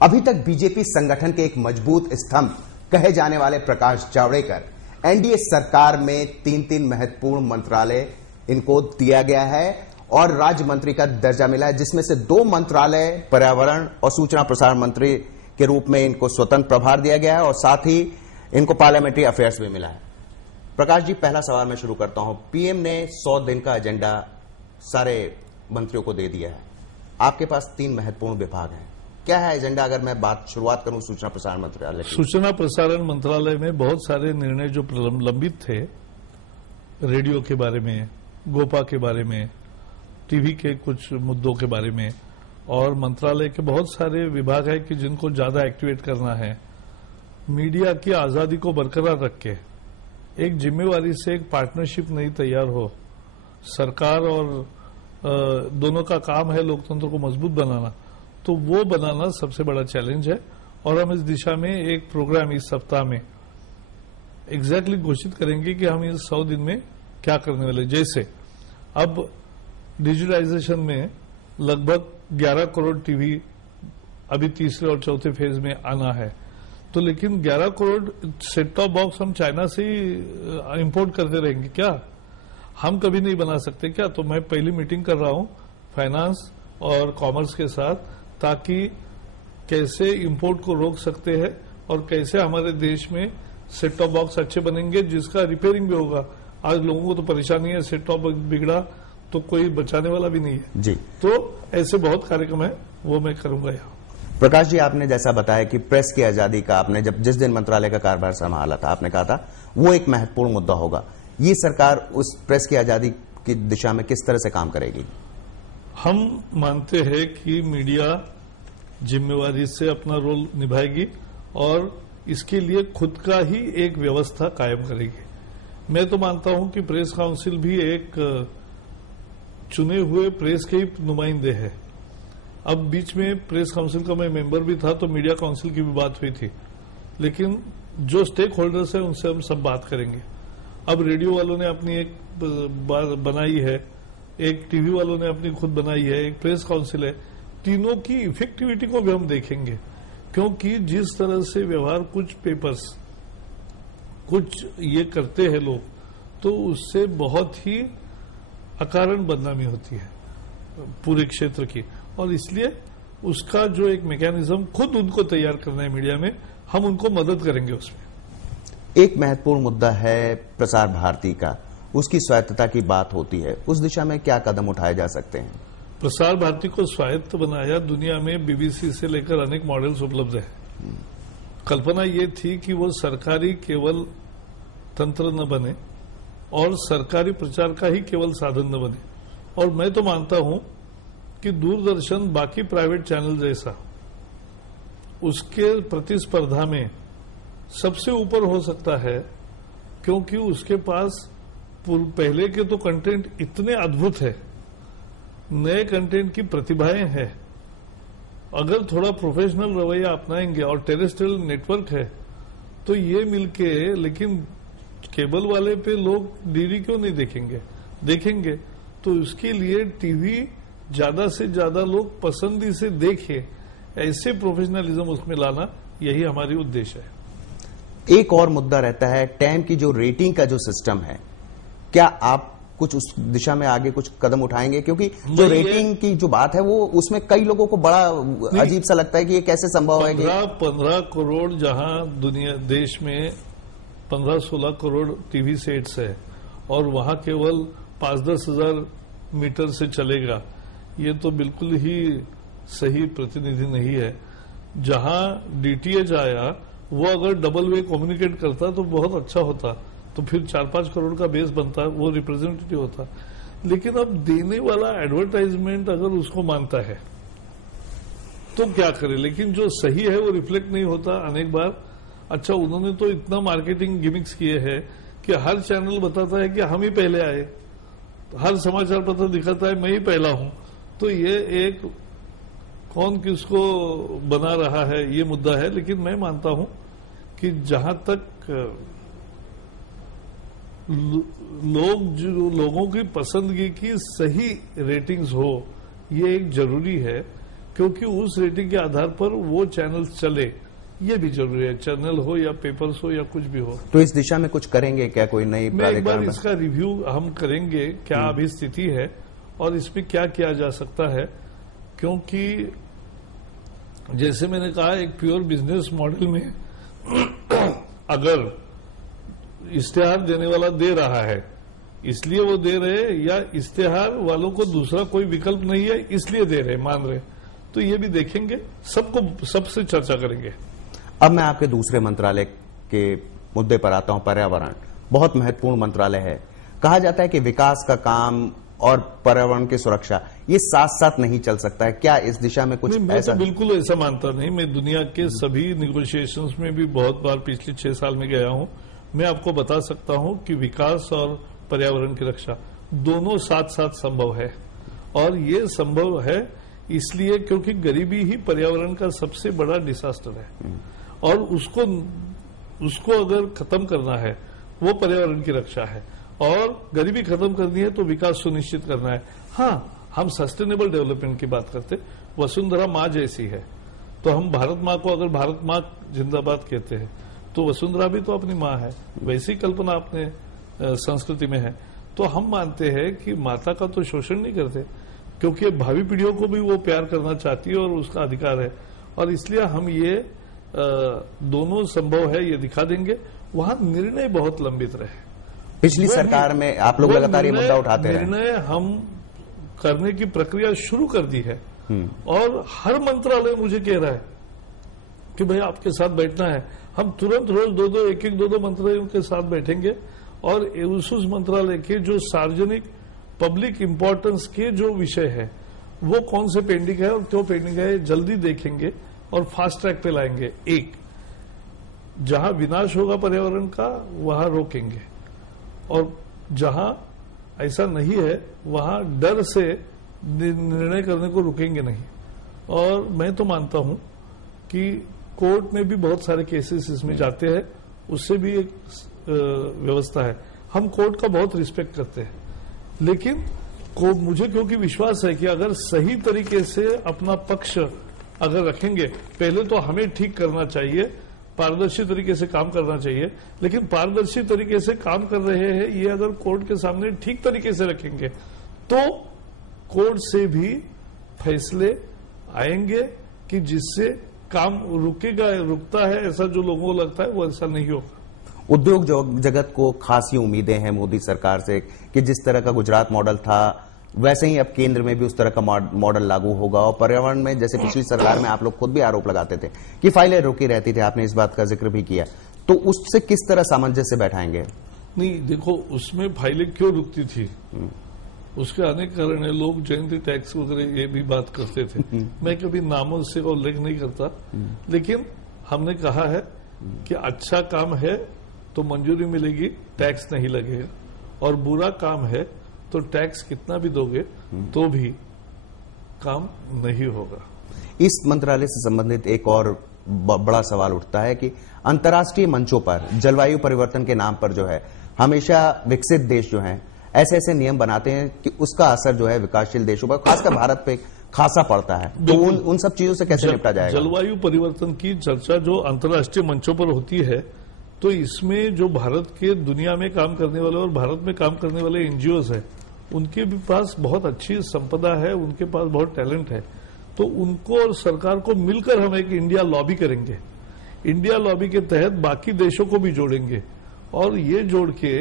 अभी तक बीजेपी संगठन के एक मजबूत स्तंभ कहे जाने वाले प्रकाश जावड़ेकर एनडीए सरकार में 3 महत्वपूर्ण मंत्रालय इनको दिया गया है और राज्य मंत्री का दर्जा मिला है, जिसमें से 2 मंत्रालय पर्यावरण और सूचना प्रसारण मंत्री के रूप में इनको स्वतंत्र प्रभार दिया गया है और साथ ही इनको पार्लियामेंट्री अफेयर्स भी मिला है। प्रकाश जी, पहला सवाल मैं शुरू करता हूं। पीएम ने 100 दिन का एजेंडा सारे मंत्रियों को दे दिया है। आपके पास 3 महत्वपूर्ण विभाग हैं, क्या है एजेंडा? अगर मैं बात शुरुआत करूं सूचना प्रसारण मंत्रालय की। सूचना प्रसारण मंत्रालय में बहुत सारे निर्णय जो लंबित थे, रेडियो के बारे में, गोपा के बारे में, टीवी के कुछ मुद्दों के बारे में, और मंत्रालय के बहुत सारे विभाग है कि जिनको ज्यादा एक्टिवेट करना है। मीडिया की आजादी को बरकरार रख के एक जिम्मेवारी से एक पार्टनरशिप नहीं तैयार हो। सरकार और दोनों का काम है लोकतंत्र को मजबूत बनाना, तो वो बनाना सबसे बड़ा चैलेंज है। और हम इस दिशा में एक प्रोग्राम इस सप्ताह में एग्जैक्टली घोषित करेंगे कि हम इस 100 दिन में क्या करने वाले। जैसे अब डिजिटलाइजेशन में लगभग 11 करोड़ टीवी अभी तीसरे और चौथे फेज में आना है, तो लेकिन 11 करोड़ सेट टॉप बॉक्स हम चाइना से ही इंपोर्ट करते रहेंगे क्या? हम कभी नहीं बना सकते क्या? तो मैं पहली मीटिंग कर रहा हूं फाइनेंस और कॉमर्स के साथ, ताकि कैसे इंपोर्ट को रोक सकते हैं और कैसे हमारे देश में सेट टॉप बॉक्स अच्छे बनेंगे जिसका रिपेयरिंग भी होगा। आज लोगों को तो परेशानी है, सेट टॉप बॉक्स बिगड़ा तो कोई बचाने वाला भी नहीं है जी। तो ऐसे बहुत कार्यक्रम है, वो मैं करूंगा यहाँ। प्रकाश जी, आपने जैसा बताया कि प्रेस की आजादी का आपने जिस दिन मंत्रालय का कार्यभार संभाला था, आपने कहा था वो एक महत्वपूर्ण मुद्दा होगा। ये सरकार उस प्रेस की आजादी की दिशा में किस तरह से काम करेगी? हम मानते हैं कि मीडिया जिम्मेवारी से अपना रोल निभाएगी और इसके लिए खुद का ही एक व्यवस्था कायम करेगी। मैं तो मानता हूं कि प्रेस काउंसिल भी एक चुने हुए प्रेस के ही नुमाइंदे है। अब बीच में प्रेस काउंसिल का मैं मेंबर भी था, तो मीडिया काउंसिल की भी बात हुई थी, लेकिन जो स्टेक होल्डर्स है उनसे हम सब बात करेंगे। अब रेडियो वालों ने अपनी एक बनाई है, एक टीवी वालों ने अपनी खुद बनाई है, एक प्रेस काउंसिल है। तीनों की इफेक्टिविटी को भी हम देखेंगे, क्योंकि जिस तरह से व्यवहार कुछ पेपर्स कुछ ये करते हैं लोग, तो उससे बहुत ही अकारण बदनामी होती है पूरे क्षेत्र की, और इसलिए उसका जो एक मैकेनिज्म खुद उनको तैयार करना है मीडिया में, हम उनको मदद करेंगे उसमें। एक महत्वपूर्ण मुद्दा है प्रसार भारती का, उसकी स्वायत्तता की बात होती है, उस दिशा में क्या कदम उठाए जा सकते हैं? प्रसार भारती को स्वायत्त बनाया, दुनिया में बीबीसी से लेकर अनेक मॉडल्स उपलब्ध है। कल्पना ये थी कि वो सरकारी केवल तंत्र न बने और सरकारी प्रचार का ही केवल साधन न बने। और मैं तो मानता हूं कि दूरदर्शन बाकी प्राइवेट चैनल जैसा उसके प्रतिस्पर्धा में सबसे ऊपर हो सकता है, क्योंकि उसके पास पहले के तो कंटेंट इतने अद्भुत है, नए कंटेंट की प्रतिभाएं हैं। अगर थोड़ा प्रोफेशनल रवैया अपनाएंगे और टेरेस्ट्रियल नेटवर्क है तो ये मिलके, लेकिन केबल वाले पे लोग डीडी क्यों नहीं देखेंगे? तो उसके लिए टीवी ज्यादा से ज्यादा लोग पसंदी से देखें, ऐसे प्रोफेशनलिज्म उसमें लाना, यही हमारी उद्देश्य है। एक और मुद्दा रहता है टाइम की जो रेटिंग का जो सिस्टम है, क्या आप कुछ उस दिशा में आगे कुछ कदम उठाएंगे? क्योंकि जो रेटिंग की जो बात है वो उसमें कई लोगों को बड़ा अजीब सा लगता है कि ये कैसे संभव है कि 15 करोड़ जहां दुनिया देश में 15-16 करोड़ टीवी सेट्स है और वहां केवल 5-10 हजार मीटर से चलेगा, ये तो बिल्कुल ही सही प्रतिनिधि नहीं है। जहां डीटीएच आया वो अगर डबल वे कम्युनिकेट करता तो बहुत अच्छा होता, तो फिर 4-5 करोड़ का बेस बनता, वो रिप्रेजेंटेटिव होता। लेकिन अब देने वाला एडवर्टाइजमेंट अगर उसको मानता है तो क्या करे, लेकिन जो सही है वो रिफ्लेक्ट नहीं होता अनेक बार। अच्छा, उन्होंने तो इतना मार्केटिंग गिमिक्स किए हैं कि हर चैनल बताता है कि हम ही पहले आए, हर समाचार पत्र दिखाता है मैं ही पहला हूं। तो ये एक कौन किसको बना रहा है ये मुद्दा है। लेकिन मैं मानता हूं कि जहां तक लोगों की पसंदगी की सही रेटिंग्स हो, ये एक जरूरी है, क्योंकि उस रेटिंग के आधार पर वो चैनल चले, ये भी जरूरी है, चैनल हो या पेपर्स हो या कुछ भी हो। तो इस दिशा में कुछ करेंगे क्या, कोई नई मैं एक बार इसका रिव्यू हम करेंगे, क्या अभी स्थिति है और इसमें क्या किया जा सकता है, क्योंकि जैसे मैंने कहा एक प्योर बिजनेस मॉडल में अगर इश्तेहार देने वाला दे रहा है इसलिए वो दे रहे, या इश्तेहार वालों को दूसरा कोई विकल्प नहीं है इसलिए दे रहे, मान रहे, तो ये भी देखेंगे, सबसे चर्चा करेंगे। अब मैं आपके दूसरे मंत्रालय के मुद्दे पर आता हूं, पर्यावरण। बहुत महत्वपूर्ण मंत्रालय है। कहा जाता है कि विकास का काम और पर्यावरण की सुरक्षा ये साथ साथ नहीं चल सकता है, क्या इस दिशा में कुछ मैं ऐसा? तो बिल्कुल ऐसा मानता नहीं। मैं दुनिया के सभी निगोशिएशंस में भी बहुत बार पिछले 6 साल में गया हूं। मैं आपको बता सकता हूं कि विकास और पर्यावरण की रक्षा दोनों साथ साथ संभव है, और ये संभव है इसलिए क्योंकि गरीबी ही पर्यावरण का सबसे बड़ा डिसास्टर है, और उसको अगर खत्म करना है वो पर्यावरण की रक्षा है, और गरीबी खत्म करनी है तो विकास सुनिश्चित करना है। हाँ, हम सस्टेनेबल डेवलपमेंट की बात करते, वसुंधरा माँ जैसी है, तो हम भारत माँ को अगर भारत माँ जिंदाबाद कहते हैं तो वसुंधरा भी तो अपनी माँ है, वैसी कल्पना अपने संस्कृति में है। तो हम मानते हैं कि माता का तो शोषण नहीं करते, क्योंकि भावी पीढ़ियों को भी वो प्यार करना चाहती है और उसका अधिकार है, और इसलिए हम ये दोनों संभव है ये दिखा देंगे। वहां निर्णय बहुत लंबित रहे। पिछली सरकार में आप लोग लगातार ये मुद्दा उठाते रहे। निर्णय हम करने की प्रक्रिया शुरू कर दी है, और हर मंत्रालय मुझे कह रहा है कि भाई आपके साथ बैठना है। हम तुरंत रोज एक दो मंत्रालयों के साथ बैठेंगे, और उस मंत्रालय के जो सार्वजनिक पब्लिक इंपॉर्टेंस के जो विषय है वो कौन से पेंडिंग है और क्यों पेंडिंग है जल्दी देखेंगे और फास्ट ट्रैक पे लाएंगे। एक, जहां विनाश होगा पर्यावरण का वहां रोकेंगे, और जहां ऐसा नहीं है वहां डर से निर्णय करने को रुकेंगे नहीं। और मैं तो मानता हूं कि कोर्ट में भी बहुत सारे केसेस इसमें जाते हैं, उससे भी एक व्यवस्था है। हम कोर्ट का बहुत रिस्पेक्ट करते हैं, लेकिन मुझे क्योंकि विश्वास है कि अगर सही तरीके से अपना पक्ष अगर रखेंगे, पहले तो हमें ठीक करना चाहिए, पारदर्शी तरीके से काम करना चाहिए, लेकिन पारदर्शी तरीके से काम कर रहे हैं ये अगर कोर्ट के सामने ठीक तरीके से रखेंगे तो कोर्ट से भी फैसले आएंगे कि जिससे काम रुकता है, ऐसा जो लोगों को लगता है वो ऐसा नहीं होगा। उद्योग जगत को खासी उम्मीदें हैं मोदी सरकार से कि जिस तरह का गुजरात मॉडल था वैसे ही अब केंद्र में भी उस तरह का मॉडल लागू होगा, और पर्यावरण में जैसे पिछली सरकार में आप लोग खुद भी आरोप लगाते थे कि फाइलें रुकी रहती थी, आपने इस बात का जिक्र भी किया, तो उससे किस तरह सामंजस्य बैठाएंगे? नहीं, देखो उसमें फाइलें क्यों रुकती थी उसके अनेक कारण है। लोग जयंती टैक्स वगैरह ये भी बात करते थे, मैं कभी नामों से उल्लेख नहीं करता, लेकिन हमने कहा है कि अच्छा काम है तो मंजूरी मिलेगी, टैक्स नहीं लगेगा, और बुरा काम है तो टैक्स कितना भी दोगे तो भी काम नहीं होगा। इस मंत्रालय से संबंधित एक और बड़ा सवाल उठता है कि अंतर्राष्ट्रीय मंचों पर जलवायु परिवर्तन के नाम पर जो है हमेशा विकसित देश जो हैं ऐसे ऐसे नियम बनाते हैं कि उसका असर जो है विकासशील देशों पर, खासकर भारत पे खासा पड़ता है, तो उन सब चीजों से कैसे निपटा जाएगा? जलवायु परिवर्तन की चर्चा जो अंतर्राष्ट्रीय मंचों पर होती है, तो इसमें जो भारत के दुनिया में काम करने वाले और भारत में काम करने वाले एनजीओज है, उनके भी पास बहुत अच्छी संपदा है, उनके पास बहुत टैलेंट है, तो उनको और सरकार को मिलकर हम एक इंडिया लॉबी करेंगे। इंडिया लॉबी के तहत बाकी देशों को भी जोड़ेंगे, और ये जोड़ के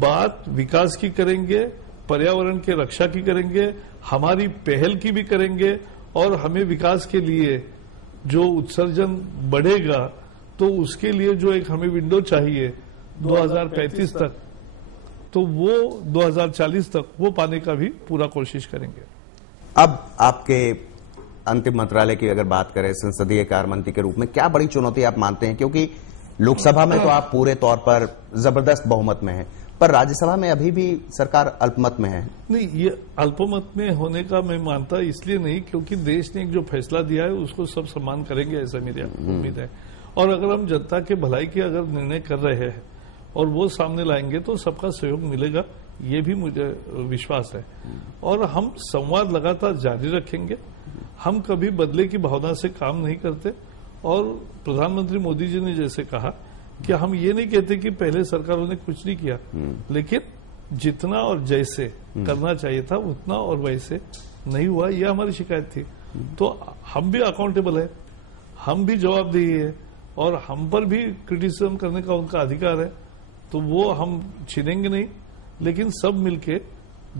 बात विकास की करेंगे, पर्यावरण के रक्षा की करेंगे, हमारी पहल की भी करेंगे, और हमें विकास के लिए जो उत्सर्जन बढ़ेगा तो उसके लिए जो एक हमें विंडो चाहिए 2035 तक, तो वो 2040 तक वो पाने का भी पूरा कोशिश करेंगे। अब आपके अंतिम मंत्रालय की अगर बात करें संसदीय कार्य मंत्री के रूप में, क्या बड़ी चुनौती आप मानते हैं? क्योंकि लोकसभा में तो आप पूरे तौर पर जबरदस्त बहुमत में हैं, पर राज्यसभा में अभी भी सरकार अल्पमत में है। नहीं, ये अल्पमत में होने का मैं मानता इसलिए नहीं क्योंकि देश ने एक जो फैसला दिया है उसको सब सम्मान करेंगे, ऐसा मेरी उम्मीद है। और अगर हम जनता के भलाई के अगर निर्णय कर रहे हैं और वो सामने लाएंगे तो सबका सहयोग मिलेगा, ये भी मुझे विश्वास है। और हम संवाद लगातार जारी रखेंगे, हम कभी बदले की भावना से काम नहीं करते। और प्रधानमंत्री मोदी जी ने जैसे कहा कि हम ये नहीं कहते कि पहले सरकारों ने कुछ नहीं किया, लेकिन जितना और जैसे करना चाहिए था उतना और वैसे नहीं हुआ, यह हमारी शिकायत थी। तो हम भी अकाउंटेबल है, हम भी जवाबदेही है और हम पर भी क्रिटिसिज्म करने का उनका अधिकार है, तो वो हम छीनेंगे नहीं, लेकिन सब मिलके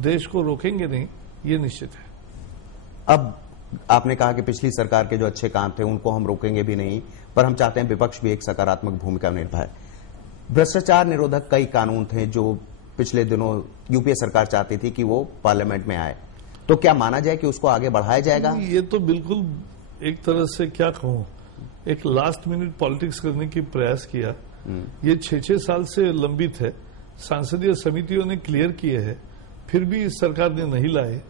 देश को रोकेंगे नहीं, ये निश्चित है। अब आपने कहा कि पिछली सरकार के जो अच्छे काम थे उनको हम रोकेंगे भी नहीं, पर हम चाहते हैं विपक्ष भी एक सकारात्मक भूमिका निभाए। भ्रष्टाचार निरोधक कई कानून थे जो पिछले दिनों यूपीए सरकार चाहती थी कि वो पार्लियामेंट में आए, तो क्या माना जाए कि उसको आगे बढ़ाया जाएगा? ये तो बिल्कुल एक तरह से क्या कहूं, एक लास्ट मिनट पॉलिटिक्स करने की प्रयास किया। ये 6-6 साल से लंबित है, सांसदीय समितियों ने क्लियर किए हैं, फिर भी इस सरकार ने नहीं लाए।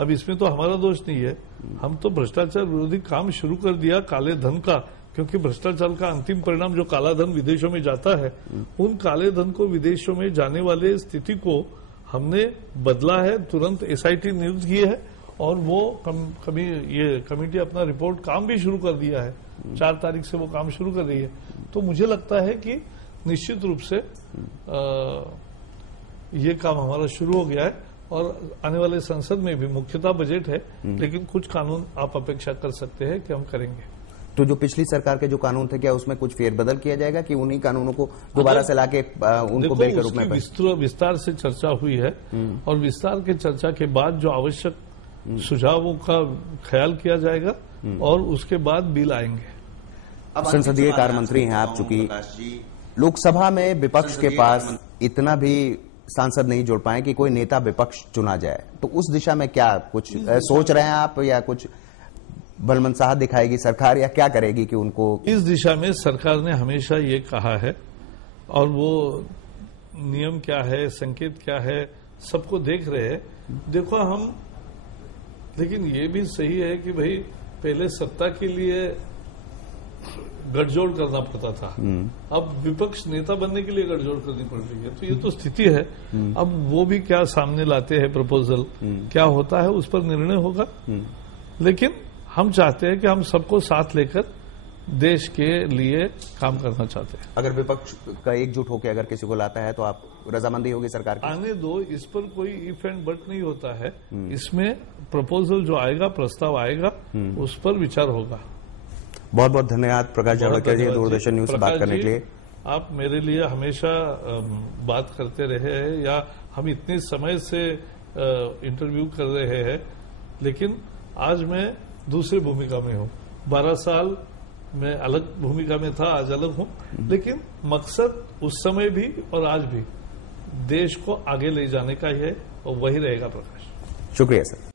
अब इसमें तो हमारा दोष नहीं है, हम तो भ्रष्टाचार विरोधी काम शुरू कर दिया काले धन का, क्योंकि भ्रष्टाचार का अंतिम परिणाम जो काला धन विदेशों में जाता है, उन काले धन को विदेशों में जाने वाले स्थिति को हमने बदला है। तुरंत एसआईटी नियुक्त की है और वो ये कमेटी अपना रिपोर्ट काम भी शुरू कर दिया है। 4 तारीख से वो काम शुरू कर रही है। तो मुझे लगता है कि निश्चित रूप से ये काम हमारा शुरू हो गया है और आने वाले संसद में भी मुख्यतः बजट है, लेकिन कुछ कानून आप अपेक्षा कर सकते हैं कि हम करेंगे। तो जो पिछली सरकार के जो कानून थे, क्या उसमें कुछ फेरबदल किया जाएगा कि उन्हीं कानूनों को दोबारा से लाके उनको बिल के रूप में? विस्तार से चर्चा हुई है और विस्तार के चर्चा के बाद जो आवश्यक सुझावों का ख्याल किया जाएगा और उसके बाद बिल आएंगे। अब संसदीय कार्य मंत्री हैं आप, चूंकि लोकसभा में विपक्ष के पास इतना भी सांसद नहीं जोड़ पाए कि कोई नेता विपक्ष चुना जाए, तो उस दिशा में क्या कुछ सोच रहे हैं आप, या कुछ बलमनसाह दिखाएगी सरकार, या क्या करेगी कि उनको? इस दिशा में सरकार ने हमेशा ये कहा है और वो नियम क्या है, संकेत क्या है, सबको देख रहे हैं। देखो हम, लेकिन ये भी सही है कि भाई पहले सत्ता के लिए गठजोड़ करना पड़ता था, अब विपक्ष नेता बनने के लिए गठजोड़ करनी पड़ रही है। तो ये तो स्थिति है। अब वो भी क्या सामने लाते हैं प्रपोजल, क्या होता है उस पर निर्णय होगा, लेकिन हम चाहते हैं कि हम सबको साथ लेकर देश के लिए काम करना चाहते हैं। अगर विपक्ष का एकजुट होकर अगर किसी को लाता है तो आप रजामंदी होगी सरकार की? आने दो, इस पर कोई इफ एंड बट नहीं होता है। इसमें प्रपोजल जो आएगा, प्रस्ताव आएगा, उस पर विचार होगा। बहुत बहुत धन्यवाद प्रकाश जावड़ेकर जी, दूरदर्शन न्यूज से बात करने के लिए। आप मेरे लिए हमेशा बात करते रहे हैं, या हम इतने समय से इंटरव्यू कर रहे हैं, लेकिन आज मैं दूसरी भूमिका में हूं। 12 साल मैं अलग भूमिका में था, आज अलग हूं, लेकिन मकसद उस समय भी और आज भी देश को आगे ले जाने का ही है और वही रहेगा। प्रकाश, शुक्रिया सर।